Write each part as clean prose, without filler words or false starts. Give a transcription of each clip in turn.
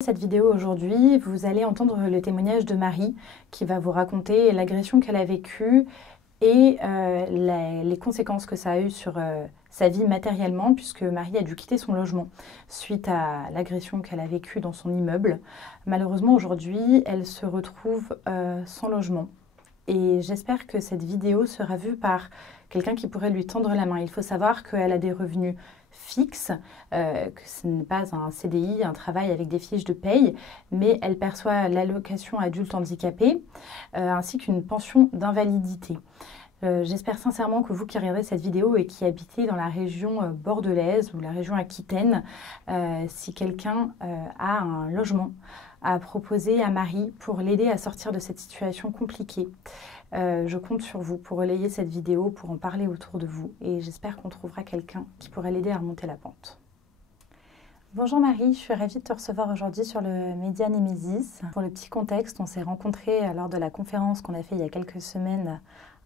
Cette vidéo aujourd'hui, vous allez entendre le témoignage de Marie qui va vous raconter l'agression qu'elle a vécue et les conséquences que ça a eu sur sa vie matériellement, puisque Marie a dû quitter son logement suite à l'agression qu'elle a vécue dans son immeuble. Malheureusement, aujourd'hui, elle se retrouve sans logement. Et j'espère que cette vidéo sera vue par quelqu'un qui pourrait lui tendre la main. Il faut savoir qu'elle a des revenus fixes, que ce n'est pas un CDI, un travail avec des fiches de paye, mais elle perçoit l'allocation adulte handicapé ainsi qu'une pension d'invalidité. J'espère sincèrement que vous qui regardez cette vidéo et qui habitez dans la région bordelaise ou la région aquitaine, si quelqu'un a un logement à proposer à Marie pour l'aider à sortir de cette situation compliquée. Je compte sur vous pour relayer cette vidéo, pour en parler autour de vous et j'espère qu'on trouvera quelqu'un qui pourrait l'aider à remonter la pente. Bonjour Marie, je suis ravie de te recevoir aujourd'hui sur le média Némésis. Pour le petit contexte, on s'est rencontrés lors de la conférence qu'on a fait il y a quelques semaines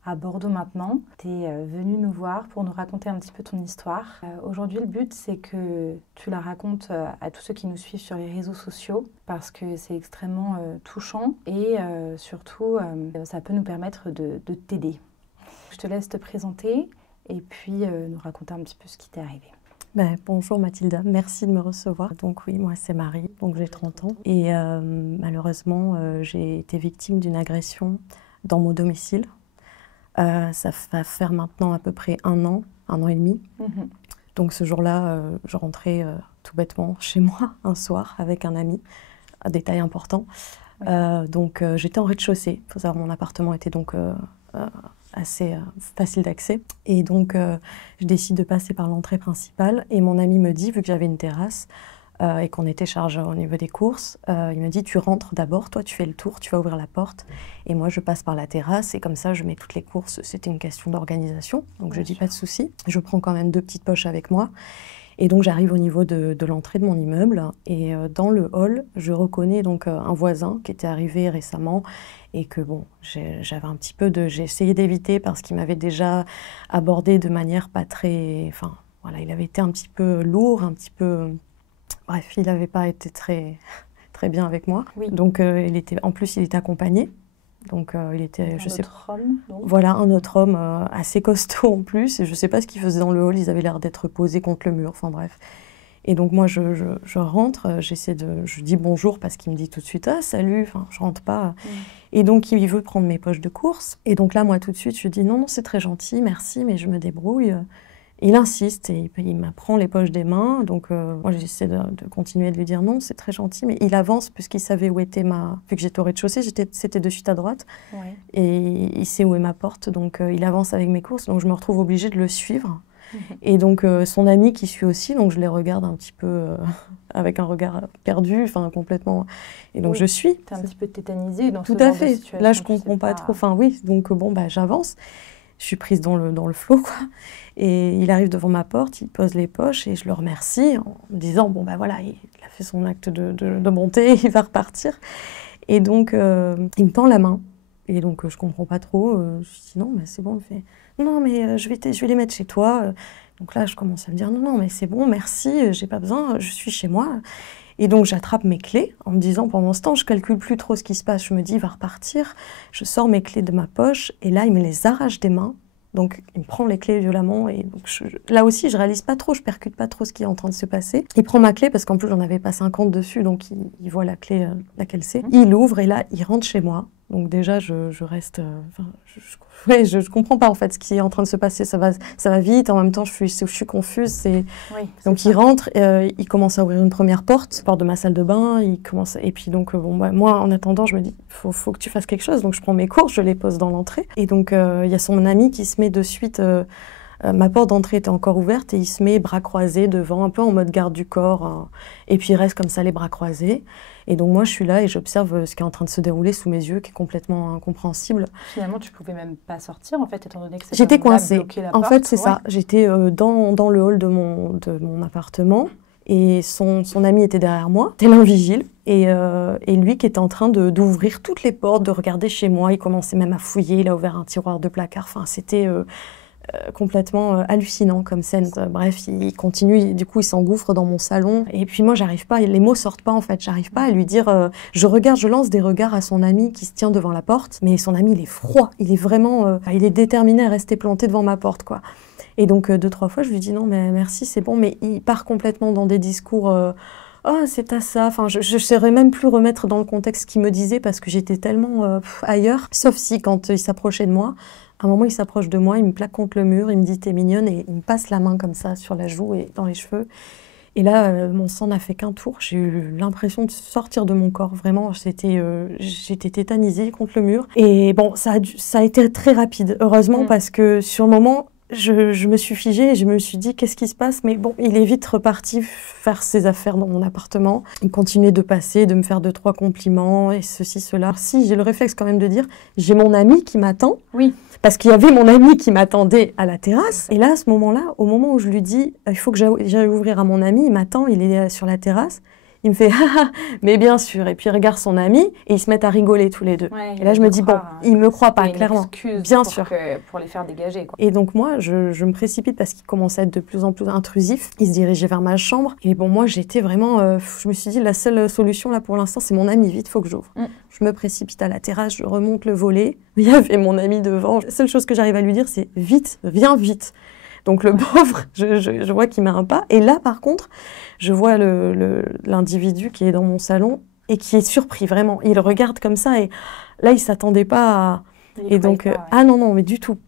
à Bordeaux maintenant. Tu es venue nous voir pour nous raconter un petit peu ton histoire. Aujourd'hui, le but, c'est que tu la racontes à tous ceux qui nous suivent sur les réseaux sociaux parce que c'est extrêmement touchant et surtout, ça peut nous permettre de t'aider. Je te laisse te présenter et puis nous raconter un petit peu ce qui t'est arrivé. Bonjour Mathilda, merci de me recevoir. Donc oui, moi c'est Marie, donc j'ai 30 ans et malheureusement j'ai été victime d'une agression dans mon domicile. Ça va faire maintenant à peu près un an et demi. Donc ce jour-là, je rentrais tout bêtement chez moi un soir avec un ami, un détail important. Donc j'étais en rez-de-chaussée, il faut savoir mon appartement était donc assez facile d'accès. Et donc je décide de passer par l'entrée principale et mon ami me dit, vu que j'avais une terrasse, et qu'on était chargé au niveau des courses, il me dit tu rentres d'abord, toi tu fais le tour, tu vas ouvrir la porte et moi je passe par la terrasse et comme ça je mets toutes les courses, c'était une question d'organisation, donc je dis pas de souci. Je prends quand même 2 petites poches avec moi et donc j'arrive au niveau de l'entrée de mon immeuble et dans le hall je reconnais donc un voisin qui était arrivé récemment et que bon, j'avais un petit peu j'ai essayé d'éviter parce qu'il m'avait déjà abordé de manière pas très, enfin voilà, il avait été un petit peu lourd, un petit peu... Bref, il n'avait pas été très bien avec moi. Oui. Donc, en plus, il était accompagné. Donc, il était, un autre homme, donc. Voilà, un autre homme assez costaud en plus. Et je ne sais pas ce qu'ils faisaient dans le hall. Ils avaient l'air d'être posés contre le mur. Enfin, bref. Et donc, moi, je rentre. Je dis bonjour parce qu'il me dit tout de suite « Ah, salut !» Enfin, je rentre pas. Et donc, il veut prendre mes poches de course. Et donc là, moi, tout de suite, je dis « Non, non, c'est très gentil, merci, mais je me débrouille. » Il insiste et il m'apprend les poches des mains. Donc, moi, j'essaie de continuer de lui dire non, c'est très gentil. Mais il avance puisqu'il savait où était vu que j'étais au rez-de-chaussée, c'était de suite à droite. Ouais. Et il sait où est ma porte. Donc, il avance avec mes courses. Donc, je me retrouve obligée de le suivre. Et donc, son ami qui suit aussi. Donc, je les regarde un petit peu avec un regard perdu, enfin, complètement. Et donc, je suis. Tu es un petit peu tétanisée dans ce genre de situation. Tout à fait. Là, je ne comprends pas trop. Enfin, oui. Donc, bon, j'avance. Je suis prise dans le flot, quoi. Et il arrive devant ma porte, il pose les poches et je le remercie en me disant, bon, voilà, il a fait son acte de bonté, il va repartir. Et donc, il me tend la main. Et donc, je comprends pas trop. Je dis, non, mais c'est bon. Il fait, non, mais je vais les mettre chez toi. Donc là, je commence à me dire, non, non, mais c'est bon, merci, j'ai pas besoin, je suis chez moi. Et donc, j'attrape mes clés en me disant, pendant ce temps, je calcule plus trop ce qui se passe. Je me dis, il va repartir. Je sors mes clés de ma poche et là, il me les arrache des mains. Donc, il me prend les clés violemment et donc là aussi, je réalise pas trop, je percute pas trop ce qui est en train de se passer. Il prend ma clé parce qu'en plus, j'en avais pas 50 dessus, donc il voit la clé, laquelle c'est. Il ouvre et là, il rentre chez moi. Donc déjà, je reste... je comprends pas en fait ce qui est en train de se passer. Ça va vite, en même temps, je suis confuse. Donc il rentre, il commence à ouvrir une première porte de ma salle de bain. Et puis donc, moi, en attendant, je me dis, faut que tu fasses quelque chose. Donc je prends mes courses, je les pose dans l'entrée. Et donc, il y a son ami qui se met de suite... ma porte d'entrée était encore ouverte et il se met bras croisés devant, un peu en mode garde du corps. Et puis il reste comme ça, les bras croisés. Et donc moi, je suis là et j'observe ce qui est en train de se dérouler sous mes yeux, qui est complètement incompréhensible. Finalement, tu pouvais même pas sortir, en fait, étant donné que j'étais coincée. En fait, c'est ça. J'étais dans le hall de mon appartement et son ami était derrière moi, tel un vigile. Et lui qui était en train d'ouvrir toutes les portes, de regarder chez moi. Il commençait même à fouiller. Il a ouvert un tiroir de placard. Enfin, c'était... complètement hallucinant comme scène. Bref, il continue, du coup, il s'engouffre dans mon salon. Et puis moi, j'arrive pas, les mots sortent pas en fait. J'arrive pas à lui dire. Je lance des regards à son ami qui se tient devant la porte, mais son ami, il est froid. Il est vraiment, il est déterminé à rester planté devant ma porte, quoi. Et donc 2-3 fois, je lui dis non, mais merci, c'est bon. Mais il part complètement dans des discours. Oh, c'est à ça. Enfin, je ne saurais même plus remettre dans le contexte ce qu'il me disait parce que j'étais tellement ailleurs. Sauf si, quand il s'approchait de moi, à un moment, il s'approche de moi, il me plaque contre le mur, il me dit t'es mignonne et il me passe la main comme ça sur la joue et dans les cheveux. Et là, mon sang n'a fait qu'un tour. J'ai eu l'impression de sortir de mon corps. Vraiment, j'étais tétanisée contre le mur. Et bon, ça a été très rapide, heureusement, parce que sur le moment, je me suis figée et je me suis dit qu'est-ce qui se passe, mais bon, il est vite reparti faire ses affaires dans mon appartement. Il continuait de passer, de me faire 2-3 compliments et ceci, cela. Si, j'ai le réflexe quand même de dire j'ai mon ami qui m'attend. Oui. Parce qu'il y avait mon ami qui m'attendait à la terrasse. Et là, à ce moment-là, au moment où je lui dis il faut que j'aille ouvrir à mon ami, il m'attend, il est sur la terrasse. Il me fait haha, mais bien sûr. Et puis il regarde son ami et ils se mettent à rigoler tous les deux. Ouais, et là, je me dis bon, il me croit pas, clairement. Bien sûr. Pour les faire dégager, quoi. Et donc moi, je me précipite parce qu'il commence à être de plus en plus intrusif. Il se dirigeait vers ma chambre. Et bon, moi, j'étais vraiment. Je me suis dit la seule solution là pour l'instant, c'est mon ami. Vite, faut que j'ouvre. Je me précipite à la terrasse, je remonte le volet. Il y avait mon ami devant. La seule chose que j'arrive à lui dire, c'est vite, viens vite. Donc le pauvre, je vois qu'il met un pas. Et là, par contre, je vois l'individu qui est dans mon salon et qui est surpris, vraiment. Il regarde comme ça et là, il s'attendait pas à... Et donc, ah non, mais du tout.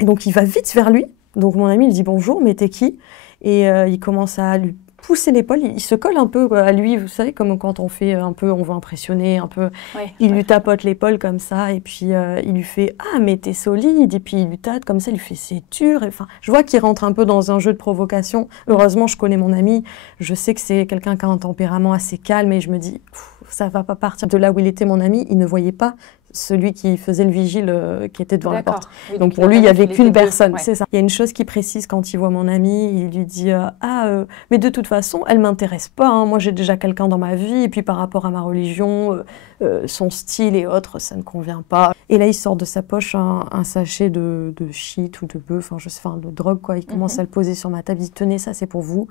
Et donc, il va vite vers lui. Donc, mon ami lui dit bonjour, mais t'es qui? Et il commence à lui pousser l'épaule, il se colle un peu à lui, vous savez, comme quand on fait un peu, on veut impressionner un peu. Il lui tapote l'épaule comme ça, et puis il lui fait « Ah, mais t'es solide !» Et puis il lui tâte comme ça, il lui fait « C'est dur !» Enfin, je vois qu'il rentre un peu dans un jeu de provocation. Heureusement, je connais mon ami, je sais que c'est quelqu'un qui a un tempérament assez calme, et je me dis « Ça va pas partir de là où il était, mon ami !» Il ne voyait pas celui qui faisait le vigile qui était devant la porte. Oui, donc pour lui, il n'y avait qu'une personne, c'est ça. Il y a une chose qui précise quand il voit mon ami, il lui dit mais de toute façon, elle m'intéresse pas, hein. Moi j'ai déjà quelqu'un dans ma vie, et puis par rapport à ma religion, son style et autres, ça ne convient pas. » Et là, il sort de sa poche un sachet de shit ou de bœuf, enfin de drogue, quoi. Il commence à le poser sur ma table, il dit « Tenez, ça c'est pour vous. »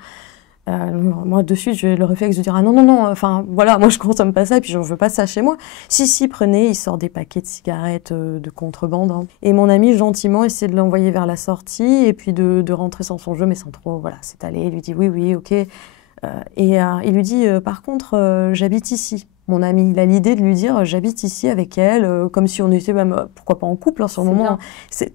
Moi, de suite, j'ai le réflexe de dire « Ah non, enfin, voilà, moi je consomme pas ça, et puis je veux pas ça chez moi. » Si, prenez, il sort des paquets de cigarettes de contrebande. Hein. Et mon ami, gentiment, essaie de l'envoyer vers la sortie, et puis de rentrer sans son jeu, mais sans trop, voilà, s'étaler. Il lui dit « Oui, ok. » Et il lui dit « Par contre, j'habite ici. » Mon ami, il a l'idée de lui dire « J'habite ici avec elle, comme si on était même, pourquoi pas en couple, hein, sur le moment. »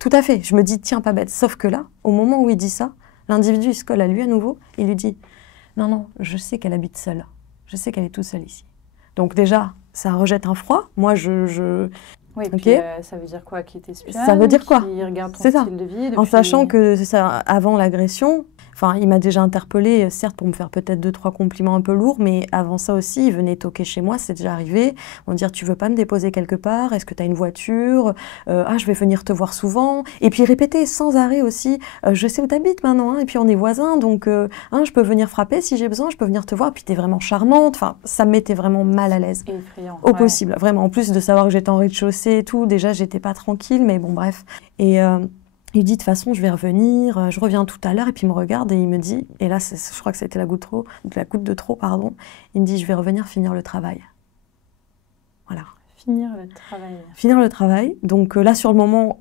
Tout à fait. Je me dis « Tiens, pas bête. » Sauf que là, au moment où il dit ça, l'individu, il se colle à lui à nouveau, il lui dit « Non, je sais qu'elle habite seule. Je sais qu'elle est toute seule ici. » Donc déjà, ça rejette un froid. Moi, Oui, okay. Puis ça veut dire quoi? Qu'il t'espionne? Ça veut dire quoi? Qu'il regarde ton style de vie depuis... En sachant que ça, avant l'agression, enfin, il m'a déjà interpellée, certes, pour me faire peut-être 2-3 compliments un peu lourds, mais avant ça aussi, il venait toquer chez moi, c'est déjà arrivé. On me dire, tu veux pas me déposer quelque part? Est-ce que tu as une voiture? Je vais venir te voir souvent. Et puis répéter sans arrêt aussi, je sais où t'habites maintenant, hein, et puis on est voisins, donc je peux venir frapper si j'ai besoin, je peux venir te voir, puis t'es vraiment charmante. Enfin, ça me mettait vraiment mal à l'aise. Effrayant. Au possible, vraiment. En plus de savoir que j'étais en rez-de-chaussée et tout, déjà, j'étais pas tranquille, mais bon, bref. Et... il dit, de toute façon, je vais revenir, je reviens tout à l'heure, et puis il me regarde et il me dit, et là, je crois que c'était la goutte de trop, pardon, il me dit, je vais revenir finir le travail. Voilà. Finir le travail. Finir le travail. Donc là, sur le moment,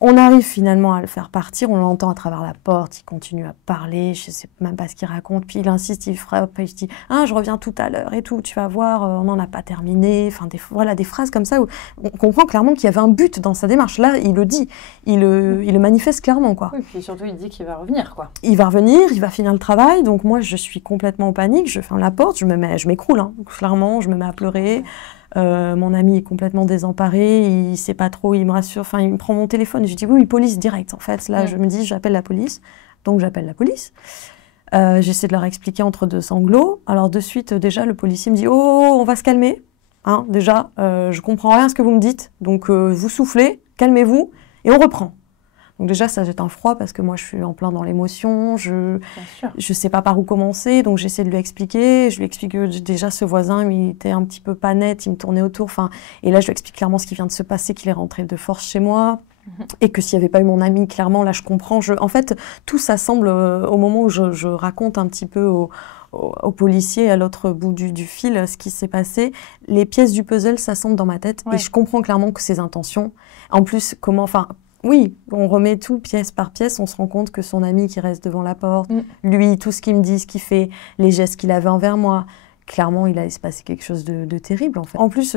on arrive finalement à le faire partir, on l'entend à travers la porte, il continue à parler, je sais même pas ce qu'il raconte, puis il insiste, il frappe, et je dis « Ah, je reviens tout à l'heure et tout, tu vas voir, on n'en a pas terminé. » Enfin, voilà, des phrases comme ça où on comprend clairement qu'il y avait un but dans sa démarche. Là, il le dit, il le manifeste clairement, quoi. Oui, puis surtout, il dit qu'il va revenir, quoi. Il va revenir, il va finir le travail, donc moi, je suis complètement en panique, je ferme la porte, je m'écroule, hein, clairement, je me mets à pleurer. Mon ami est complètement désemparé, il sait pas trop, il me rassure, enfin il me prend mon téléphone, je dis oui, police direct en fait. Là je me dis j'appelle la police, donc j'appelle la police. J'essaie de leur expliquer entre deux sanglots. Alors de suite déjà le policier me dit oh on va se calmer, hein, déjà je comprends rien à ce que vous me dites, donc vous soufflez, calmez-vous et on reprend. Donc déjà, ça jette un froid parce que moi, je suis en plein dans l'émotion, je sais pas par où commencer, donc j'essaie de lui expliquer. Je lui explique que déjà, ce voisin, il était un petit peu pas net, il me tournait autour. Et là, je lui explique clairement ce qui vient de se passer, qu'il est rentré de force chez moi. Et que s'il n'y avait pas eu mon ami, clairement, là, je comprends. En fait, tout ça semble, au moment où je raconte un petit peu aux policiers à l'autre bout du fil ce qui s'est passé, les pièces du puzzle s'assemblent dans ma tête. Et je comprends clairement que ses intentions. En plus, oui, on remet tout pièce par pièce, on se rend compte que son ami qui reste devant la porte, lui, tout ce qu'il me dit, ce qu'il fait, les gestes qu'il avait envers moi, clairement, il allait se passer quelque chose de terrible, en fait. En plus,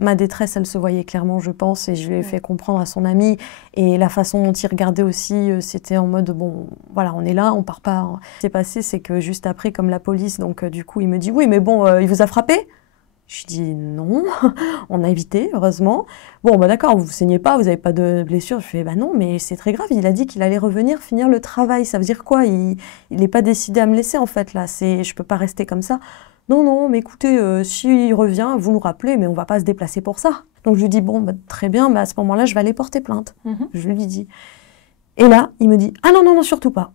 ma détresse, elle se voyait clairement, je pense, et je lui ai fait comprendre à son ami. Et la façon dont il regardait aussi, c'était en mode, bon, voilà, on est là, on part pas. Ce qui s'est passé, c'est que juste après, comme la police, donc du coup, il me dit, oui, mais bon, il vous a frappé ? Je dis non, on a évité, heureusement. Bon, d'accord, vous saignez pas, vous n'avez pas de blessure. Je fais, non, mais c'est très grave. Il a dit qu'il allait revenir finir le travail. Ça veut dire quoi? Il n'est pas décidé à me laisser, en fait, là. Je peux pas rester comme ça. Non, mais écoutez, s'il revient, vous nous rappelez, mais on va pas se déplacer pour ça. Donc je lui dis, bon, très bien, à ce moment-là, je vais aller porter plainte. Je lui dis. Et là, il me dit, ah non, surtout pas.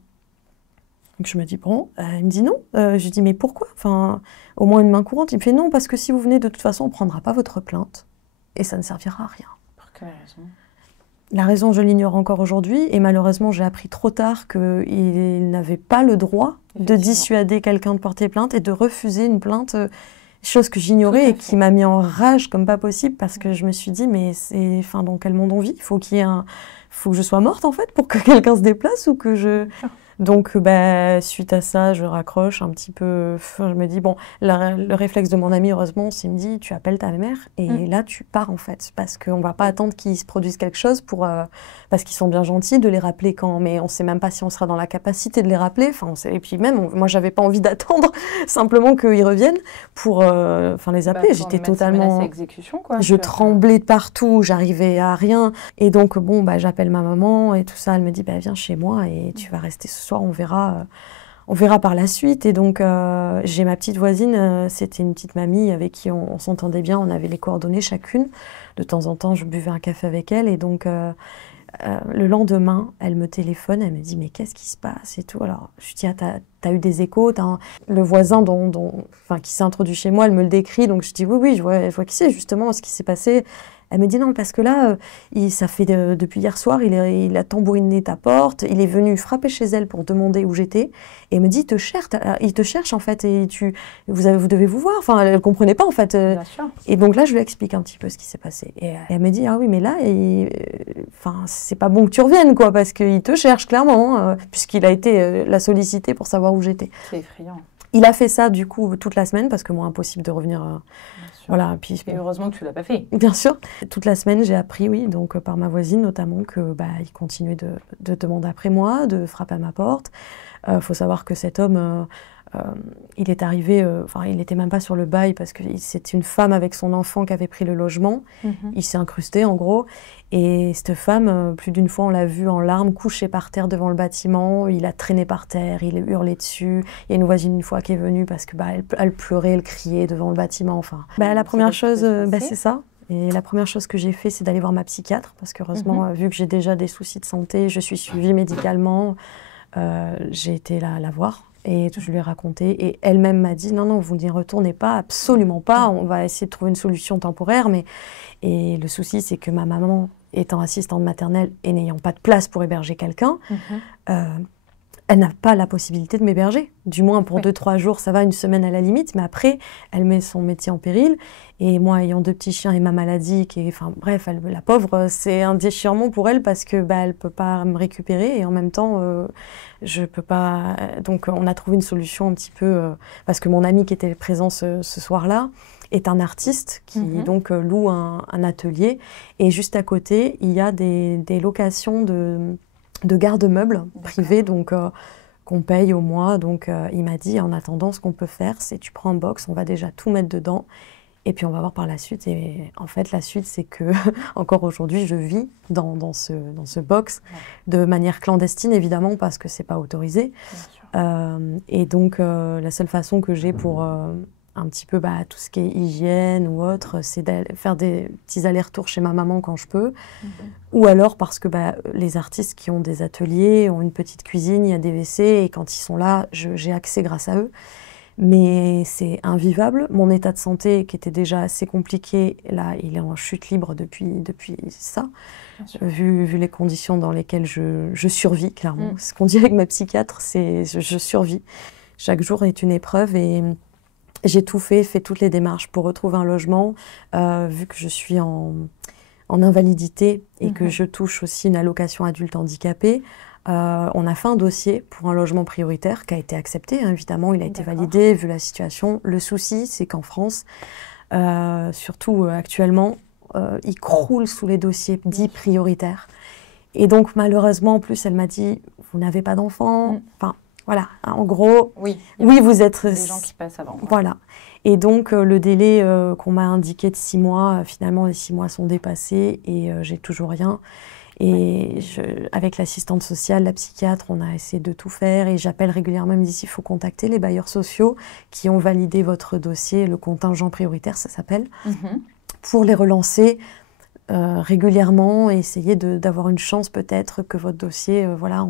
Donc je me dis, bon, il me dit non. Je lui dis, mais pourquoi? Enfin, au moins une main courante. Il me fait non, parce que si vous venez, de toute façon, on ne prendra pas votre plainte. Et ça ne servira à rien. Pour quelle raison? La raison, je l'ignore encore aujourd'hui. Et malheureusement, j'ai appris trop tard qu'il n'avait pas le droit de dissuader quelqu'un de porter plainte et de refuser une plainte. Chose que j'ignorais et qui m'a mis en rage comme pas possible, parce que je me suis dit, mais dans quel monde on vit? Faut que je sois morte, en fait, pour que quelqu'un se déplace ou que je... Donc, suite à ça, je raccroche un petit peu. Je me dis, bon, le réflexe de mon ami, heureusement, c'est qu'il me dit, tu appelles ta mère et là, tu pars, en fait. Parce qu'on ne va pas attendre qu'il se produise quelque chose parce qu'ils sont bien gentils de les rappeler mais on ne sait même pas si on sera dans la capacité de les rappeler. Et puis même, moi, je n'avais pas envie d'attendre simplement qu'ils reviennent pour les appeler. J'étais totalement... exécution, quoi. Je tremblais de partout, j'arrivais à rien. Et donc, j'appelle ma maman et tout ça. Elle me dit, viens chez moi et tu vas rester ce soir. On verra par la suite. Et donc, j'ai ma petite voisine, c'était une petite mamie avec qui on s'entendait bien, on avait les coordonnées chacune. De temps en temps, je buvais un café avec elle. Et donc, le lendemain, elle me téléphone, elle me dit, mais qu'est-ce qui se passe et tout. Alors, je lui dis, t'as eu des échos, le voisin qui s'est introduit chez moi, elle me le décrit. Donc, je dis, oui, je vois qui c'est justement ce qui s'est passé. Elle me dit non, parce que là, ça fait depuis hier soir, il a tambouriné ta porte, il est venu frapper chez elle pour demander où j'étais, et elle me dit, il te cherche en fait, et vous devez vous voir. Enfin, elle ne comprenait pas en fait. Bien sûr. Et donc là, je lui explique un petit peu ce qui s'est passé. Et elle me dit, ah oui, mais là, c'est pas bon que tu reviennes, quoi, parce qu'il te cherche clairement, puisqu'il a été la sollicité pour savoir où j'étais. C'est effrayant. Il a fait ça, du coup, toute la semaine, parce que moi, impossible de revenir... Voilà, et heureusement que tu ne l'as pas fait. Bien sûr. Toute la semaine, j'ai appris, oui, donc par ma voisine notamment, il continuait de demander après moi, de frapper à ma porte. Faut savoir que cet homme, il est arrivé, il n'était même pas sur le bail parce que c'était une femme avec son enfant qui avait pris le logement. Il s'est incrusté, en gros. Et cette femme, plus d'une fois, on l'a vue en larmes, couchée par terre devant le bâtiment. Il a traîné par terre, il a hurlé dessus. Il y a une voisine une fois qui est venue parce que elle pleurait, elle criait devant le bâtiment. Enfin, la première chose, c'est ça. Et la première chose que j'ai fait, c'est d'aller voir ma psychiatre parce qu'heureusement, vu que j'ai déjà des soucis de santé, je suis suivie médicalement. J'ai été la voir. Et je lui ai raconté, et elle-même m'a dit, non, vous n'y retournez pas, absolument pas, on va essayer de trouver une solution temporaire, et le souci, c'est que ma maman, étant assistante maternelle et n'ayant pas de place pour héberger quelqu'un, elle n'a pas la possibilité de m'héberger. Du moins pour 2-3 jours, ça va, une semaine à la limite, mais après, elle met son métier en péril. Et moi, ayant 2 petits chiens et ma maladie, la pauvre, c'est un déchirement pour elle parce que elle peut pas me récupérer et en même temps, je peux pas. Donc, on a trouvé une solution un petit peu parce que mon ami qui était présent ce soir-là est un artiste qui donc loue un atelier et juste à côté, il y a des locations de garde-meubles privés, donc qu'on paye au mois. Donc il m'a dit, en attendant, ce qu'on peut faire, c'est tu prends un box, on va déjà tout mettre dedans, et puis on va voir par la suite. Et en fait, la suite, c'est que encore aujourd'hui, je vis dans ce box de manière clandestine, évidemment, parce que c'est pas autorisé. Et donc la seule façon que j'ai pour un petit peu tout ce qui est hygiène ou autre, c'est de faire des petits allers-retours chez ma maman quand je peux. Ou alors parce que les artistes qui ont des ateliers ont une petite cuisine, il y a des WC, et quand ils sont là, j'ai accès grâce à eux. Mais c'est invivable. Mon état de santé, qui était déjà assez compliqué, là, il est en chute libre depuis ça, vu les conditions dans lesquelles je survis, clairement. Ce qu'on dit avec ma psychiatre, c'est je survis. Chaque jour est une épreuve et j'ai tout fait toutes les démarches pour retrouver un logement, vu que je suis en invalidité et que je touche aussi une allocation adulte handicapé. On a fait un dossier pour un logement prioritaire qui a été accepté, hein, évidemment, il a été validé vu la situation. Le souci, c'est qu'en France, surtout actuellement, ils croulent sous les dossiers dits prioritaires. Et donc, malheureusement, en plus, elle m'a dit, vous n'avez pas d'enfant. Enfin, voilà, en gros, oui, vous êtes... des gens qui passent avant. Voilà. Et donc, le délai qu'on m'a indiqué de 6 mois, finalement, les 6 mois sont dépassés et j'ai toujours rien. Et avec l'assistante sociale, la psychiatre, on a essayé de tout faire. Et j'appelle régulièrement, ils me disent, il faut contacter les bailleurs sociaux qui ont validé votre dossier, le contingent prioritaire, ça s'appelle, pour les relancer régulièrement et essayer d'avoir une chance peut-être que votre dossier, voilà.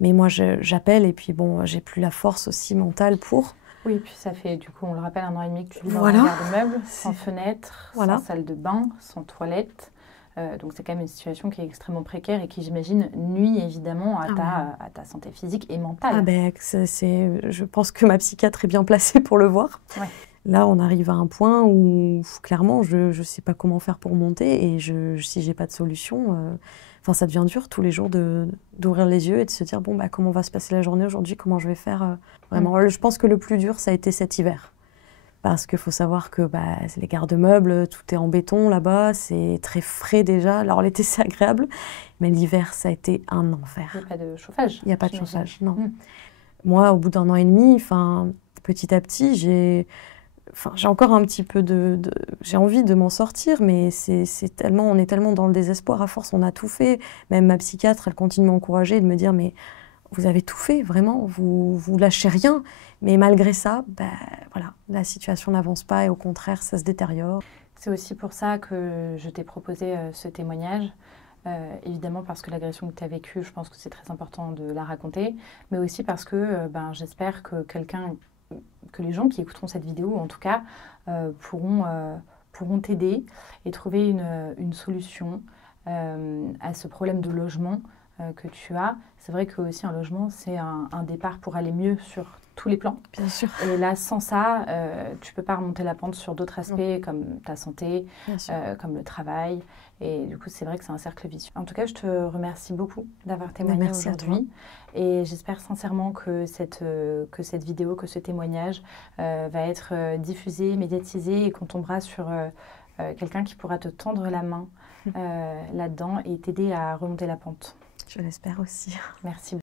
Mais moi, j'appelle et puis bon, j'ai plus la force aussi mentale pour... Oui, puis ça fait, du coup, on le rappelle, 1 an et demi que tu vis dans un garde-meuble, sans fenêtre, sans salle de bain, sans toilette. Donc c'est quand même une situation qui est extrêmement précaire et qui, j'imagine, nuit évidemment à ta santé physique et mentale. Je pense que ma psychiatre est bien placée pour le voir. Ouais. Là, on arrive à un point où, clairement, je ne sais pas comment faire pour monter et si je n'ai pas de solution, ça devient dur tous les jours d'ouvrir les yeux et de se dire, bon, comment va se passer la journée aujourd'hui, comment je vais faire vraiment. Je pense que le plus dur, ça a été cet hiver. Parce qu'il faut savoir que les garde-meubles, tout est en béton là-bas, c'est très frais déjà. Alors l'été, c'est agréable, mais l'hiver, ça a été un enfer. Il n'y a pas de chauffage. Il n'y a pas de chauffage, non. Moi, au bout d'1 an et demi, petit à petit, j'ai encore un petit peu j'ai envie de m'en sortir, mais on est tellement dans le désespoir. À force, on a tout fait. Même ma psychiatre, elle continue de m'encourager et de me dire, mais vous avez tout fait, vraiment, vous lâchez rien. Mais malgré ça, voilà, la situation n'avance pas et au contraire, ça se détériore. C'est aussi pour ça que je t'ai proposé ce témoignage. Évidemment parce que l'agression que tu as vécue, je pense que c'est très important de la raconter, mais aussi parce que j'espère que les gens qui écouteront cette vidéo, en tout cas, pourront t'aider et trouver une solution à ce problème de logement que tu as. C'est vrai que aussi un logement, c'est un départ pour aller mieux sur tous les plans. Bien sûr. Et là, sans ça, tu ne peux pas remonter la pente sur d'autres aspects comme ta santé, comme le travail. Et du coup, c'est vrai que c'est un cercle vicieux. En tout cas, je te remercie beaucoup d'avoir témoigné aujourd'hui. Et j'espère sincèrement que cette vidéo, que ce témoignage va être diffusé, médiatisé et qu'on tombera sur quelqu'un qui pourra te tendre la main là-dedans et t'aider à remonter la pente. Je l'espère aussi. Merci.